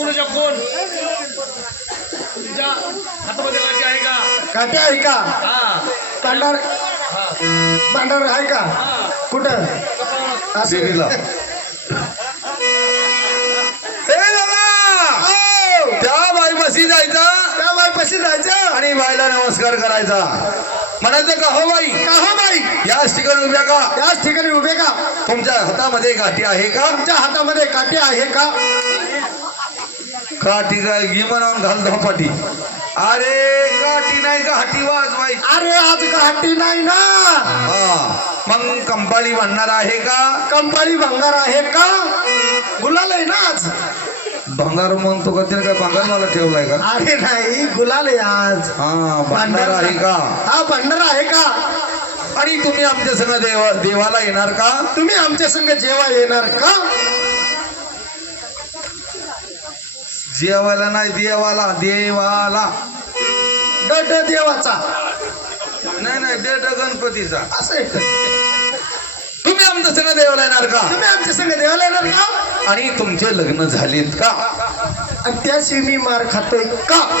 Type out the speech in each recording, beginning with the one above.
कुणाच्या कोण? तुमच्या हातामध्ये लाठी आहे का? काटे आहे का? हा. हा. भांडार आहे का? हा. कुठं? असं. हो! त्या बाईपाशी जायचं. त्या बाईपाशी जायचं. आणि बाईला नमस्कार करायचा. म्हणायचं का हो बाई. का हो बाई. याच ठिकाणी उभ्या का? याच ठिकाणी उभे का? तुमच्या हातामध्ये गाठी आहे का? तुमच्या हातामध्ये काटे आहे का? काठी काय घे म्हणून घाल धपाटी. अरे काठी नाही गाठी वाज बाई अरे आज काठी नाही ना. हा. मग कंपाळी म्हणणार आहे का? कंपाळी भंगार आहे का? गुलाल आहे ना आज. भंगार म्हणतो का तिने काय भंगार मला ठेवलाय का? अरे नाही गुलाल आहे आज. हा भांडार आहे का? हा भंडार आहे का? आणि तुम्ही आमच्या संग देवा देवाला येणार का? तुम्ही आमच्या संग जेवा येणार का? जेवायला नाही देवाला देवाला. डट देवाचा. नाही नाही डेट गणपतीचा. असं आहे का? तुम्ही आमच्या संग देवाला येणार का? तुम्ही आमच्या संग देवाला येणार का? आणि तुमचे लग्न झालेत का? आणि त्याशी मी मार खातोय का?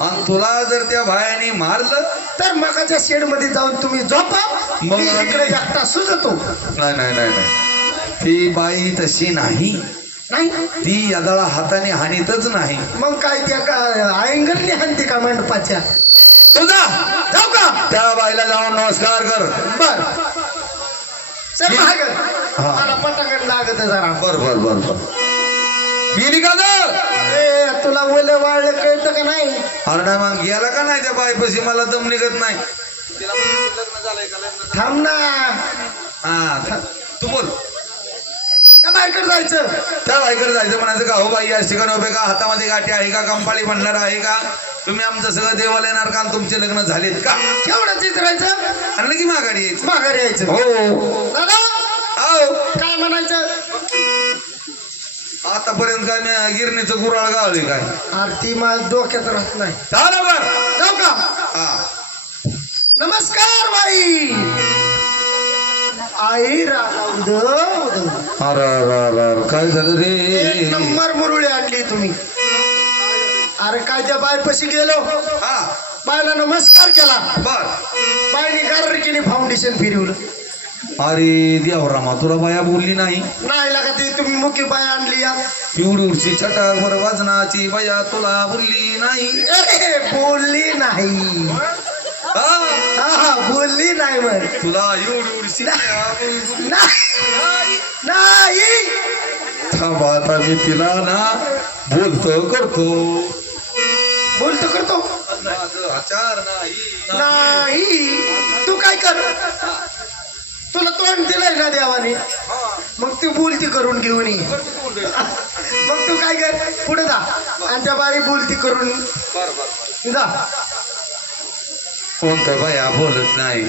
आणि तुला जर त्या भायाने मारलं? तर मगाच्या शेडमध्ये जाऊन तुम्ही झोपा. मग मी आम्ही- इकडे एकटा सुजतो. नाही नाही नाही नाही. ती बाई तशी नाही. नाही. ती यदाळा हाताने हानीतच नाही. मग काय त्या का आयंगरने हाणते का मंडपाच्या? तुझा जाऊ का? त्या बाईला जाऊन नमस्कार कर. बर. सर महाग हा. मला पटाकड लागत जरा. बर बर बर बर. गेली का ग ए तुला ओलं वाळलं कळतं का नाही? अरे नाही मग गेला का नाही त्या बाईपाशी? मला दम निघत नाही. थांब ना. हा था- तू बोल. का बाहेरकडे जायचं. त्या जायचं म्हणायचं का हो बाई या ठिकाणी उभे का? हातामध्ये गाठी आहे का? कंपाळी म्हणणार आहे का? तुम्ही आमचं सगळं देवाला येणार का? तुमचे लग्न झालेत का? एवढंच विचारायचं आणि की माघारी यायचं. माघारी यायचं. हो. दादा आओ. काय म्हणायचं? आतापर्यंत काय मी गिरणीचं गुराळ गावली काय? आरती माझ डोक्यात राहत नाही. जाऊ का? हा. नमस्कार बाई. आई राधा उद. अरे अरे अरे अरे, काय झालं रे? नंबर मुरुळी आणली तुम्ही. अरे काय त्या बायपाशी गेलो. हा. बायला नमस्कार केला. बर. बायने गारकीने फाउंडेशन फिरवलं. अरे देवरामा तुला बाया बोलली नाही? नाही लागा ती तुम्ही मुख्य बाय आणली या. पिवडूरची छटाक वर वाजनाची बाया तुला बोलली नाही? ए, बोलली नाही. हा? बोलली नाही मग तुला एवढी नाही. नाही. थांब आता मी तिला ना बोलतो करतो. बोलतो करतो. आचार नाही. तू काय कर? तुला तोंड दिलंय ना देवाने? मग तू बोलती करून घेऊन ये. मग तू काय कर? पुढे जा. आणि त्या बाई बोलती करून जा. कोणतं बाया बोलत नाही.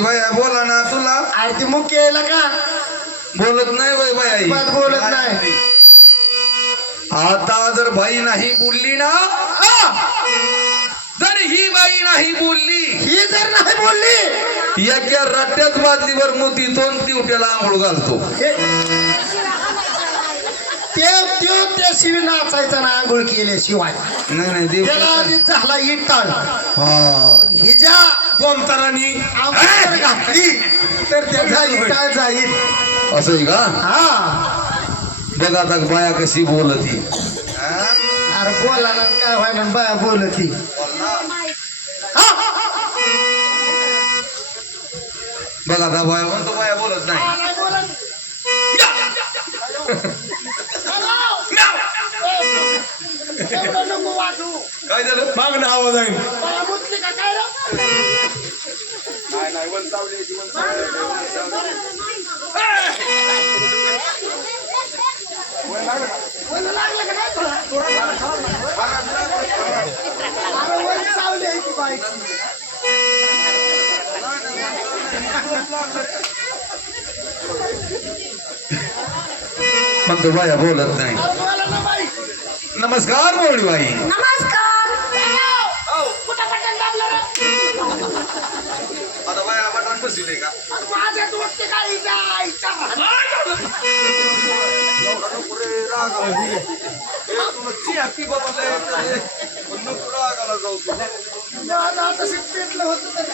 बाया बोला ना तुला. अरे ती मुख्य यायला का? बोलत नाही बाई ही. बात बोलत नाही. आता जर बाई नाही बोलली ना जर ही बाई नाही बोलली ही जर नाही बोलली एका रट्ट्यात बादलीवर मोती दोन दिवट्याला आंघोळ घालतो. हे- ते त्यो त्याशिवाय नाचायचा ना आंघोळ केल्याशिवाय. नाही नाही देव त्याला आधी झाला इटाळ. हा. हिच्या गोमतारानी आंघोळ घातली तर त्याचा इटाळ जाईल असं आहे का? हा. बघ आता बाया कशी बोलती. अरे बोला ना काय व्हायला बाया बोलती. हा. बघ आता बाया म्हणतो बाया बोलत नाही. काय झालं? मागणं आवाज आहे. म्हणतो बाया बोलत नाही. नमस्कार मोळी बाई. नमस्कार कुठं बटन दाबलं रे? आता बाया बटन का? माझ्याच बाबा. पण नको जाऊ तू. आता शिकतेतलं होतं. तर